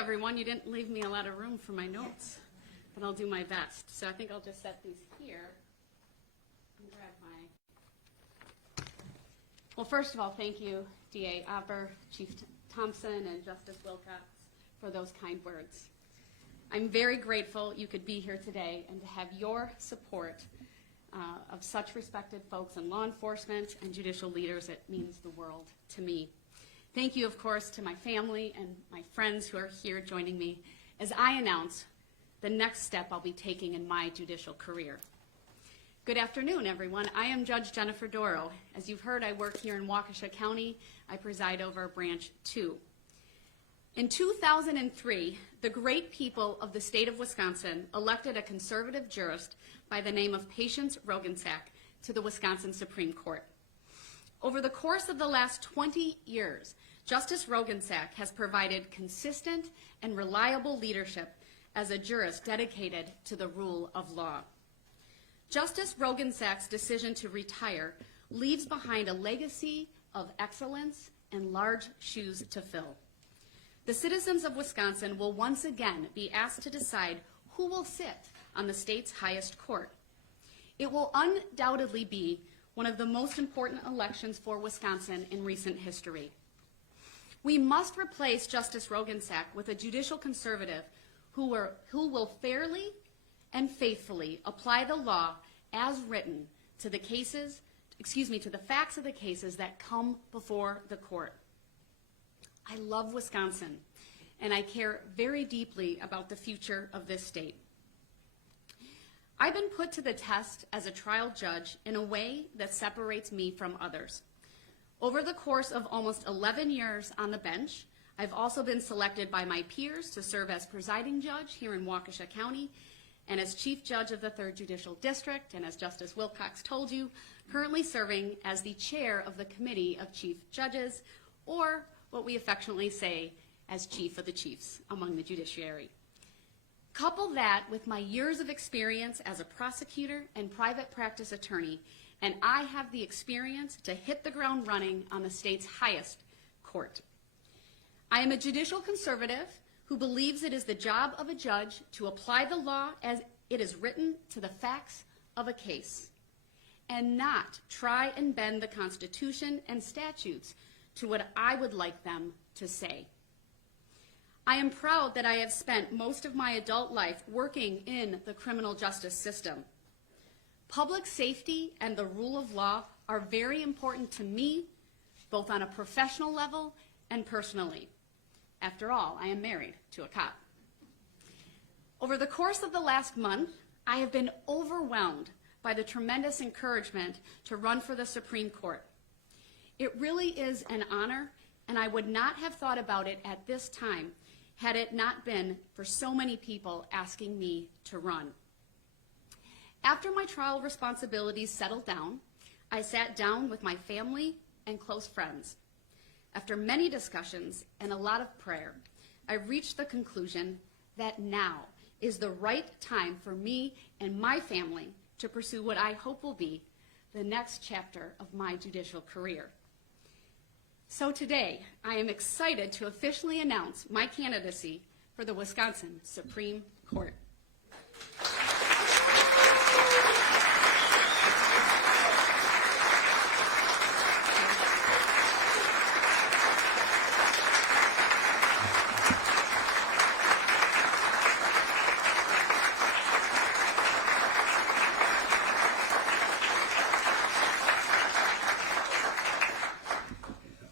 everyone. You didn't leave me a lot of room for my notes, but I'll do my best. So I think I'll just set these here and grab my... Well, first of all, thank you, D.A. Opper, Chief Thompson, and Justice Wilcox for those kind words. I'm very grateful you could be here today and to have your support of such respected folks in law enforcement and judicial leaders. It means the world to me. Thank you, of course, to my family and my friends who are here joining me as I announce the next step I'll be taking in my judicial career. Good afternoon, everyone. I am Judge Jennifer Dorow. As you've heard, I work here in Waukesha County. I preside over Branch 2. In 2003, the great people of the state of Wisconsin elected a conservative jurist by the name of Patience Roggensack to the Wisconsin Supreme Court. Over the course of the last 20 years, Justice Roggensack has provided consistent and reliable leadership as a jurist dedicated to the rule of law. Justice Roggensack's decision to retire leaves behind a legacy of excellence and large shoes to fill. The citizens of Wisconsin will once again be asked to decide who will sit on the state's highest court. It will undoubtedly be one of the most important elections for Wisconsin in recent history. We must replace Justice Roggensack with a judicial conservative who will fairly and faithfully apply the law as written to the facts of the cases that come before the court. I love Wisconsin, and I care very deeply about the future of this state. I've been put to the test as a trial judge in a way that separates me from others. Over the course of almost 11 years on the bench, I've also been selected by my peers to serve as presiding judge here in Waukesha County and as chief judge of the 3rd Judicial District, and as Justice Wilcox told you, currently serving as the chair of the Committee of Chief Judges, or what we affectionately say as chief of the chiefs among the judiciary. Couple that with my years of experience as a prosecutor and private practice attorney, and I have the experience to hit the ground running on the state's highest court. I am a judicial conservative who believes it is the job of a judge to apply the law as it is written to the facts of a case, and not try and bend the Constitution and statutes to what I would like them to say. I am proud that I have spent most of my adult life working in the criminal justice system. Public safety and the rule of law are very important to me, both on a professional level and personally. After all, I am married to a cop. Over the course of the last month, I have been overwhelmed by the tremendous encouragement to run for the Supreme Court. It really is an honor, and I would not have thought about it at this time had it not been for so many people asking me to run. After my trial responsibilities settled down, I sat down with my family and close friends. After many discussions and a lot of prayer, I reached the conclusion that now is the right time for me and my family to pursue what I hope will be the next chapter of my judicial career. So today, I am excited to officially announce my candidacy for the Wisconsin Supreme Court.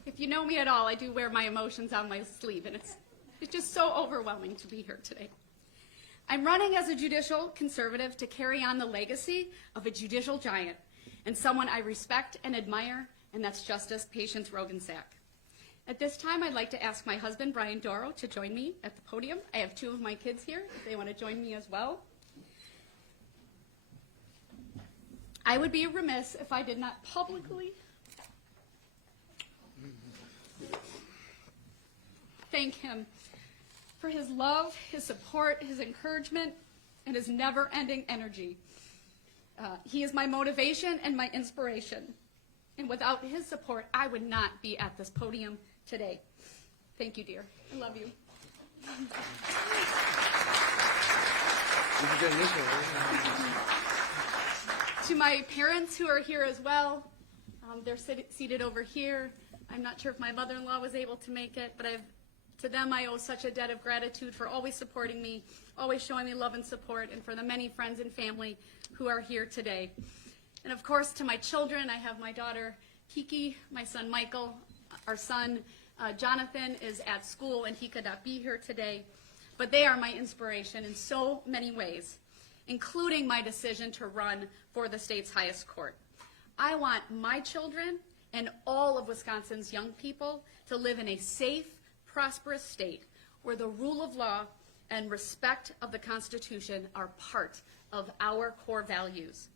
If you know me at all, I do wear my emotions on my sleeve, and it's just so overwhelming to be here today. I'm running as a judicial conservative to carry on the legacy of a judicial giant and someone I respect and admire, and that's Justice Patience Roggensack. At this time, I'd like to ask my husband, Brian Dorow, to join me at the podium. I have 2 of my kids here, if they want to join me as well. I would be remiss if I did not publicly thank him for his love, his support, his encouragement, and his never-ending energy. He is my motivation and my inspiration. And without his support, I would not be at this podium today. Thank you, dear. I love you. To my parents who are here as well, they're seated over here. I'm not sure if my mother-in-law was able to make it, but to them I owe such a debt of gratitude for always supporting me, always showing me love and support, and for the many friends and family who are here today. And of course, to my children, I have my daughter Kiki, my son Michael. Our son Jonathan is at school and he could not be here today, but they are my inspiration in so many ways, including my decision to run for the state's highest court. I want my children and all of Wisconsin's young people to live in a safe, prosperous state where the rule of law and respect of the Constitution are part of our core values.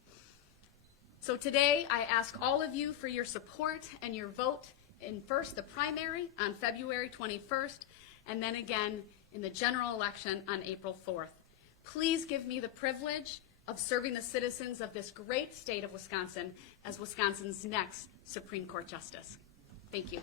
So today, I ask all of you for your support and your vote in first the primary on February 21st, and then again in the general election on April 4th. Please give me the privilege of serving the citizens of this great state of Wisconsin as Wisconsin's next Supreme Court Justice. Thank you.